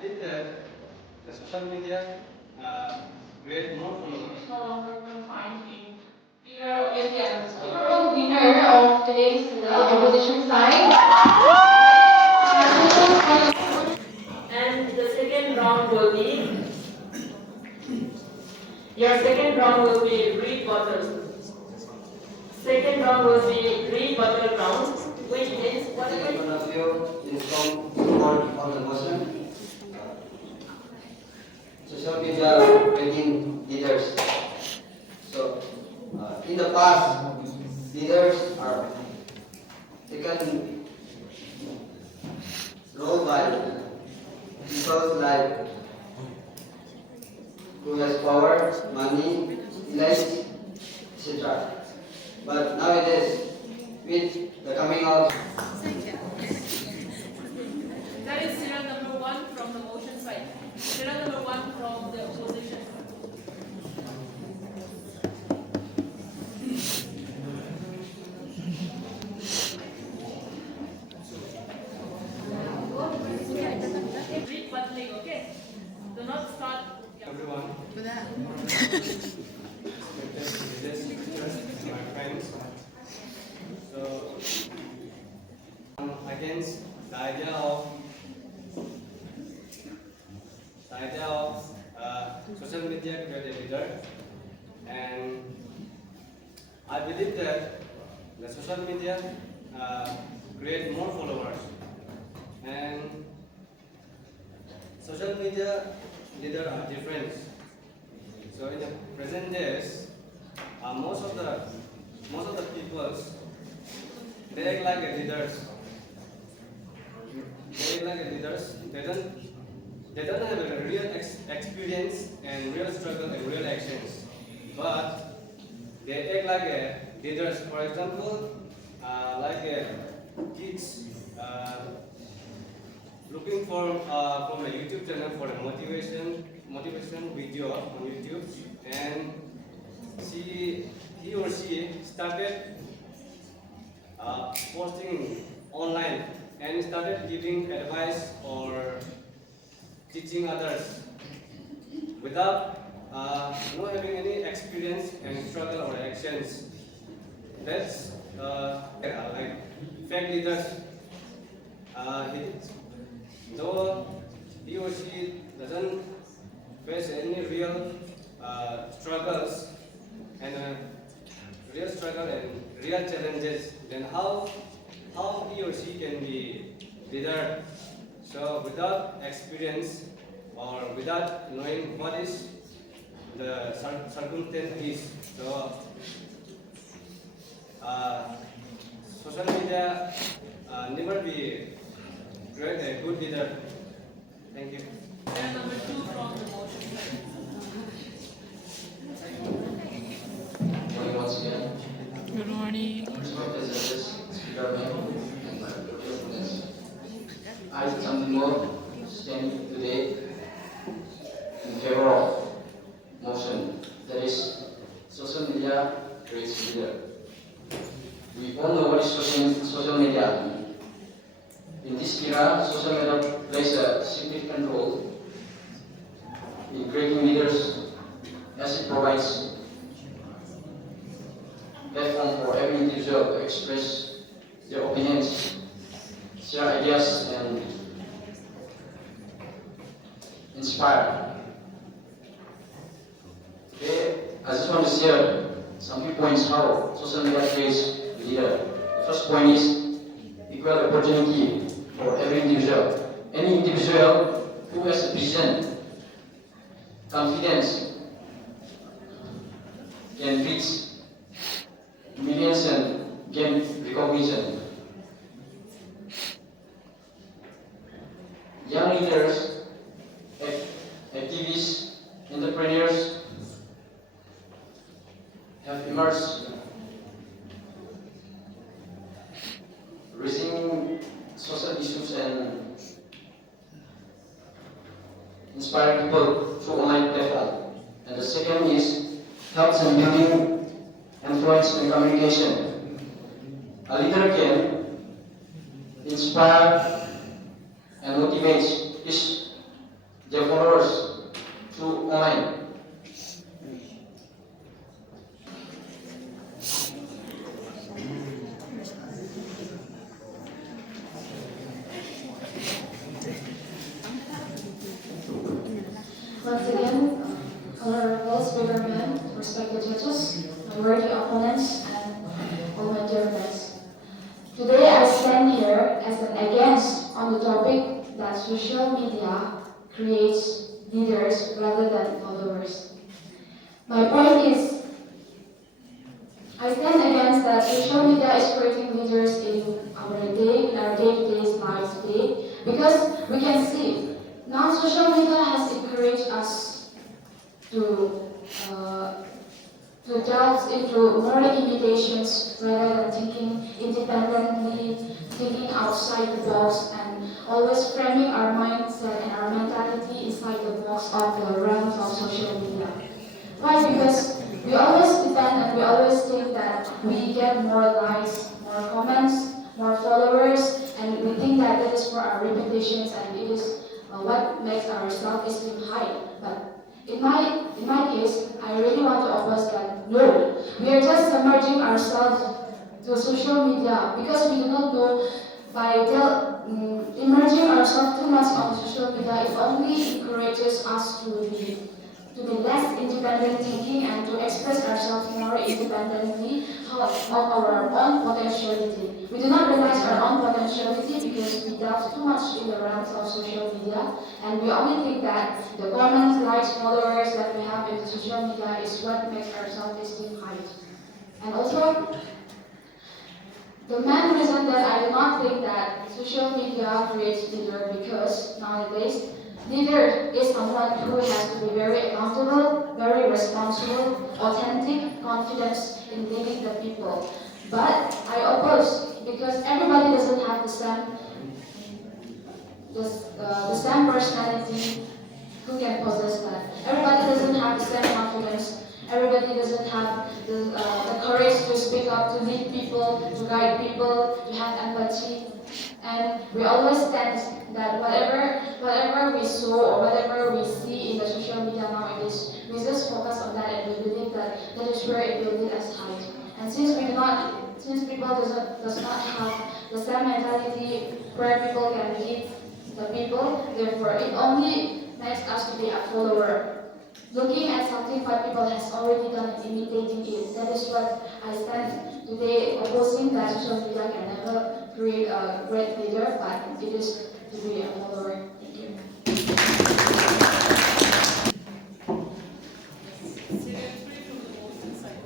believe that the social media create more followers. No longer confined in fear is the overall winner of today's opposition side. And the second round will be your second round will be rebuttal. Second round will be rebuttal round, which means whatever. One of you is from support of the motion. Social media making leaders. So, in the past, leaders are taken role by people like who has power, money, life, etc. But nowadays, with the coming of That is serial number 1 from the motion side. Serial number 1 from the opposition. Read buttoning, okay? Do not start. Everyone. My friends. So, against the idea of social media create a leader, and I believe that the social media create more followers, and social media leaders are different. So in the present days, most of the peoples they act like a leaders. They act like a leaders. They don't have a real experience and real struggle and real actions, but they act like a leaders. For example, like kids looking for from a YouTube channel for a motivation video on YouTube, and he or she started posting online and started giving advice or teaching others without not having any experience and struggle or actions. That's like fake leaders. Though he or she doesn't face any real struggles and real challenges, then how he or she can be leader? So without experience or without knowing what is the circumstance is, so social media never be create a good leader. Thank you. Serial number 2 from the motion side. once again. Good morning. I, Chandimo, stand today in favor of motion, that is, social media creates leader. We all know what is social media. In this era, social media plays a significant role in creating leaders as it provides platform for every individual to express their opinions, share ideas, and inspire. Today, I just want to share some few points how social media creates a leader. The first point is equal opportunity for every individual. Any individual who has a vision, confidence, can reach millions and gain recognition. Young leaders, activists, entrepreneurs have emerged, raising social issues and inspiring people through online platform. And the second is helps in building influence and communication. A leader can inspire and motivate his their followers through online. Once again, honorable speakermen, respected judges, my worthy opponents, and all my dear friends. Today I stand here as an against on the topic that social media creates leaders rather than followers. My point is, I stand against that social media is creating leaders in our day-to-day lives today, because we can see now social media has encouraged us to delve into more imitations rather than thinking independently, thinking outside the box, and always framing our mindset and our mentality inside the box of the realms of social media. Why? Because we always depend and we always think that we get more likes, more comments, more followers, and we think that it is for our reputations and it is what makes our self-esteem high. But in my case, I really want to oppose that. No, we are just submerging ourselves to social media because we do not know by immersing ourselves too much on social media, it only encourages us to be less independent thinking and to express ourselves more independently of our own potentiality. We do not realize our own potentiality because we delve too much in the realms of social media, and we only think that the comments, likes, followers that we have in social media is what makes our self-esteem high. And also, the main reason that I do not think that social media creates leader, because nowadays leader is someone who has to be very accountable, very responsible, authentic, confident in leading the people. But I oppose, because everybody doesn't have the same personality who can possess that. Everybody doesn't have the same confidence. Everybody doesn't have the courage to speak up, to lead people, to guide people, to have empathy. And we always tend that whatever we saw or whatever we see in the social media nowadays, we just focus on that and we believe that that is where it will lead us high. And since people does not have the same mentality where people can lead the people, therefore it only makes us to be a follower. Looking at something what people has already done and imitating it. That is what I stand today opposing, that social media can never create a great leader, but it is to be a follower. Thank you. Serial 3 from the motion side.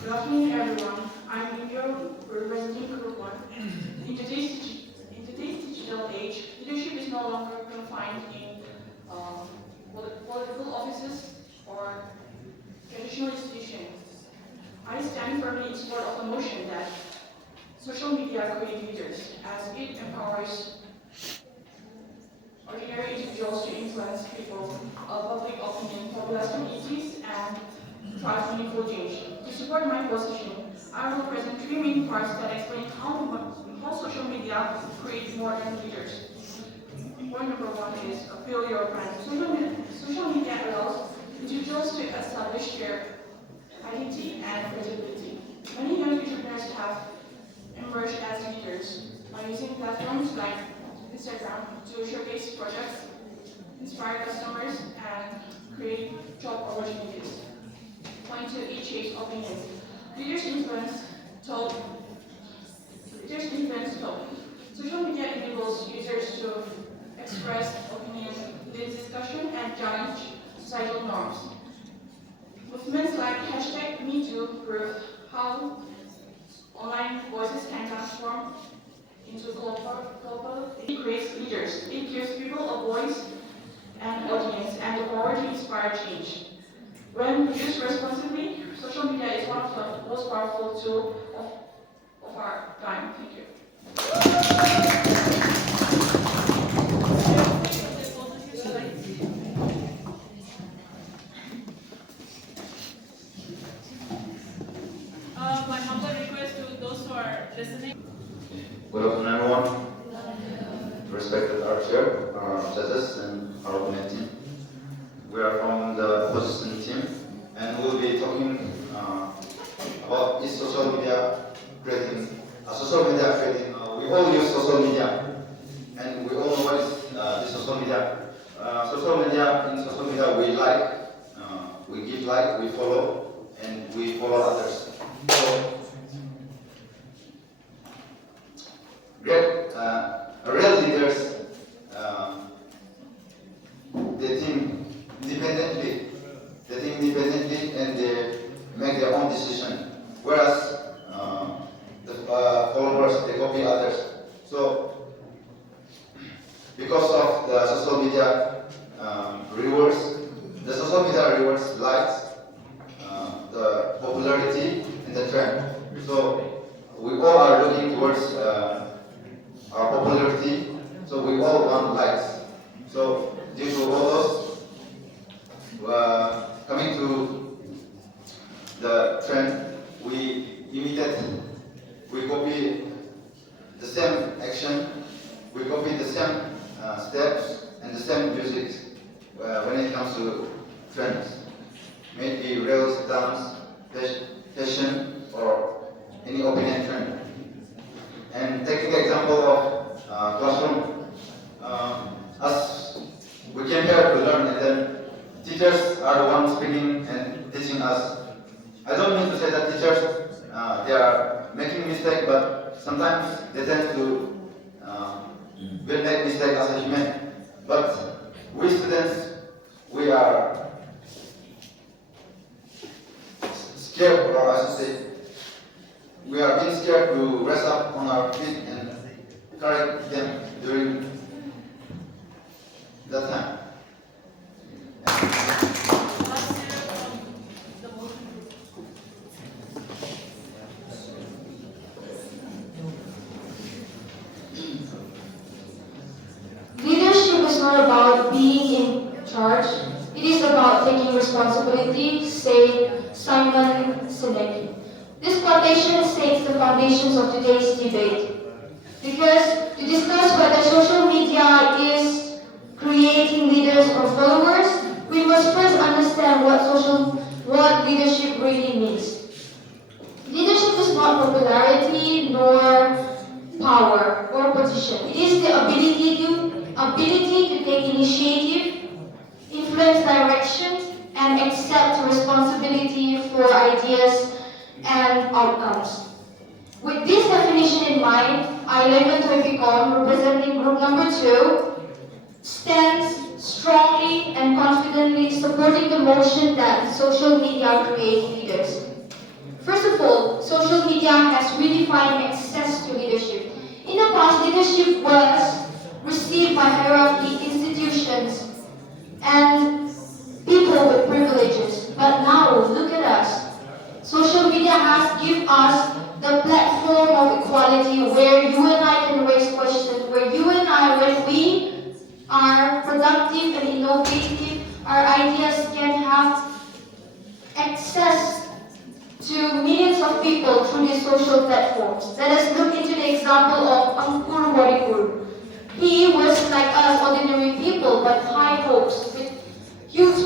Good afternoon, everyone. I'm Indio, representing Group 1. In today's digital age, leadership is no longer confined in political offices or traditional institutions. I stand firmly in support of the motion that social media create leaders, as it empowers ordinary individuals to influence people, public opinion, populist communities, and drive meaningful change. To support my position, I will present three main parts that explain how social media creates modern leaders. Point number one is a failure brand. Social media allows individuals to establish their identity and credibility. Many young entrepreneurs have emerged as leaders by using platforms like Instagram to showcase projects, inspire customers, and create job opportunities. Point two, it shapes opinions. Leaders influence tone. Social media enables users to express opinion, lead discussion, and challenge societal norms. Movements like #MeToo prove how online voices can transform into global. It creates leaders. It gives people a voice and audience and the power to inspire change. When used responsibly, social media is one of the most powerful tools of our time. Thank you. My humble request to those who are listening. represent our opponent team. We are from the opposition team, and we'll be talking about is social media creating. We all use social media, and we all know what is the social media. In social media, we give like, we follow, and we follow others. So, real leaders, they think independently, and they make their own decision. Whereas the followers, they copy others. So, because of the social media rewards likes, the popularity, and the trend. So, we all are looking towards our popularity. So, we all want likes. So, due to all those, coming to the trend, we copy the same action, we copy the same steps and the same music when it comes to trends. Maybe reels, dance, fashion, or any opinion trend. And taking the example of classroom, as we came here to learn, and then teachers are the ones speaking and teaching us. I don't mean to say that teachers they are making mistakes, but sometimes they tend to will make mistakes as a human. But we students, we are scared, or I should say, we are being scared to rest up on our feet and correct them during that time. Last year from the motion group. Leadership is not about being in charge. It is about taking responsibility, said Simon Sinek. This quotation states the foundations of today's debate. Because to discuss whether social media is creating leaders or followers, we must first understand what leadership really means. Leadership is not popularity nor power or position. It is the ability to take initiative, influence directions, and accept responsibility for ideas and outcomes. With this definition in mind, I11 Toypicon, representing group number 2, stands strongly and confidently supporting the motion that social media create leaders. First of all, social media has redefined access to leadership. In the past, leadership was received by hierarchy, institutions, and people with privileges. But now, look at us. Social media has given us the platform of equality where you and I can raise questions, where you and I, when we are productive and innovative, our ideas can have access to millions of people through these social platforms. Let us look into the example of Angkur Warikur. He was like us, ordinary people, but high hopes, with huge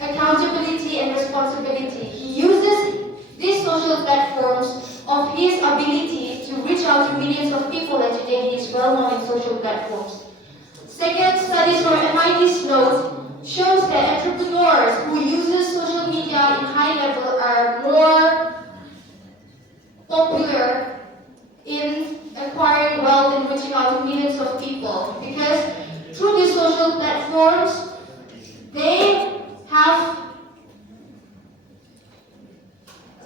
accountability and responsibility. He uses these social platforms of his ability to reach out to millions of people, and today he is well known in social platforms. Second, studies from MIT Sloan shows that entrepreneurs who uses social media in high level are more popular in acquiring wealth and reaching out to millions of people, because through these social platforms they have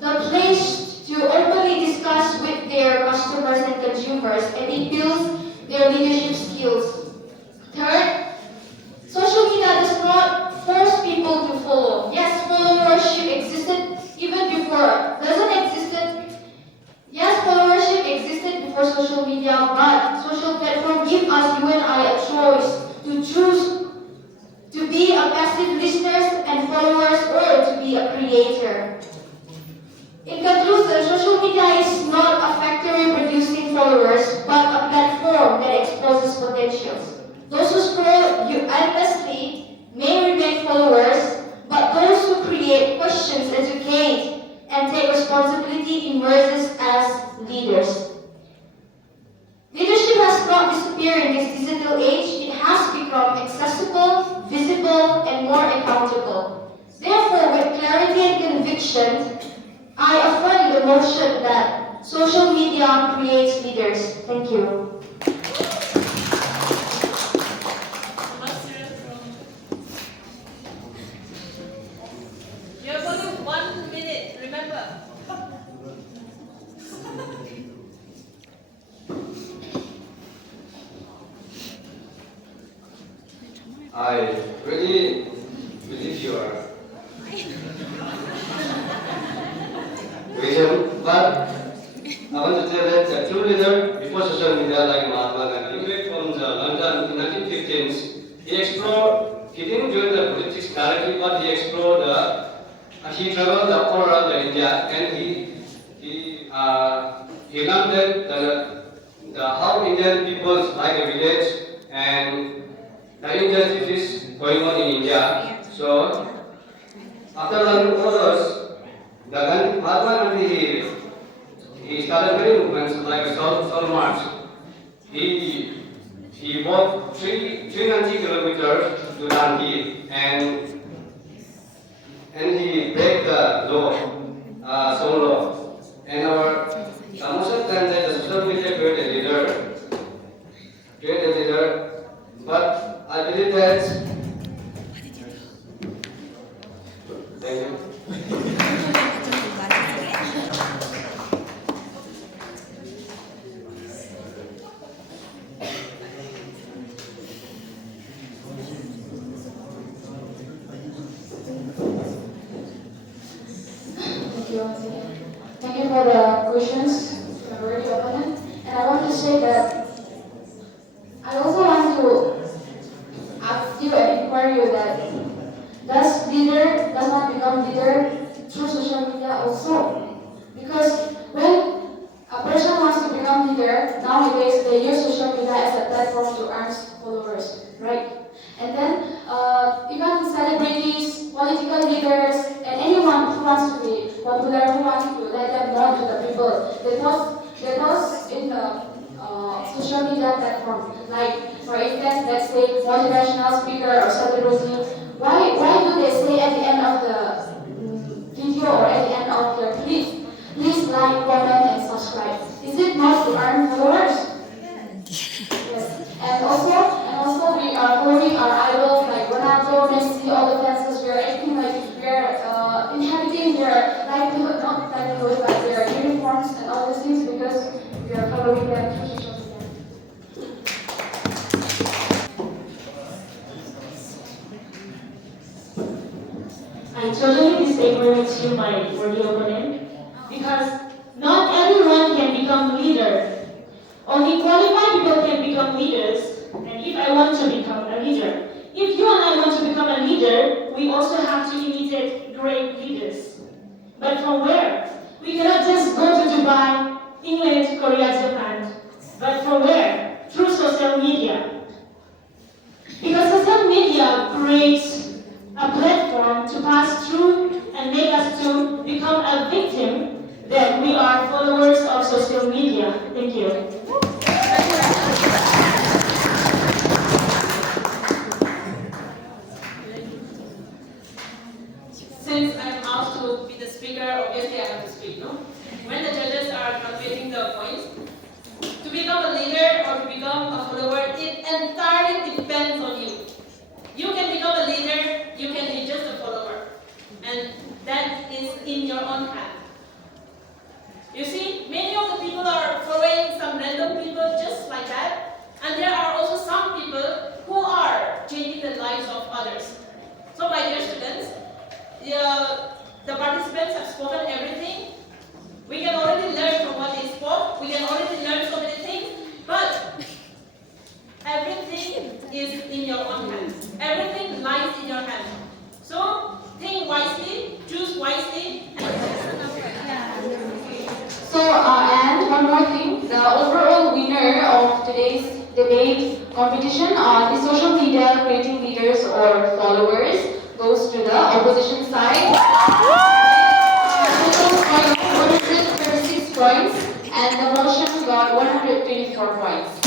the place to openly discuss with their customers and consumers, and it builds their leadership skills. Third, social media does not force people to follow. Yes, followership existed even before. Yes, followership existed before social media, but social platform give us, you and I, a choice to choose to be a passive listeners and followers, or to be a creator. In conclusion, social media is not a factory producing followers, but a platform that exposes potentials. Those who scroll I really believe you are vision, but I want to tell that the true leader before social media like Mahatma Gandhi, back from the London in 1915s, he didn't join the politics directly, but he traveled all around India and he learned that how Indian people like a village and the injustice is going on in India. So after learning all those, Mahatma Gandhi he started many movements like a Soul March. He walked 390 kilometers to Dandi and he break the law, soul law. And our most times the social media create a leader, but I believe that. Thank you. Thank you once again. Thank you for the questions from our opponent. And I want to say that I also want to ask you and inquire you that does leader does not become leader through social media also? Because when a person wants to become leader, nowadays they use social media as a platform to earn followers, right? And then even celebrities, political leaders, and anyone who wants to be popular, who wants to let them know to the people, they post in the social media platform. Like, for instance, let's say motivational speaker or celebrity. Why do they say at the end of the video or at the end of their please like, comment, and subscribe? Is it not to earn followers? Yes. And also we are following our idols like Ronaldo, Messi, all the fans. We are acting like we are inhabiting their livelihood, not livelihood, but their uniforms and all these things because we are following them through social media. I totally disagree with you, my worthy opponent, because not everyone can become leader. Only qualified people can become leaders, and if I want to become a leader, if you and I want to become a leader, we also have to imitate great leaders. But from where? We cannot just go to Dubai, England, Korea, Japan. But from where? Through social media. Because social media creates a platform to pass through and make us to become a victim that we are followers of social media. Thank you. Since I'm asked to be the speaker, obviously I have to speak, no? When the judges are calculating the points, to become a leader or to become a follower, it entirely depends on you. You can become a leader, you can be just a follower. And that is in your own hand. You see, many of the people are following some random people just like that. And there are also some people who are changing the lives of others. So my dear students, the participants have spoken everything. We can already learn from what they spoke. We can already learn so many things. But everything is in your own hands. Everything lies in your hands. So think wisely, choose wisely. So, and one more thing, the overall winner of today's debate competition on the social media creating leaders or followers goes to the opposition side. The total score got 136 points and the motion got 124 points.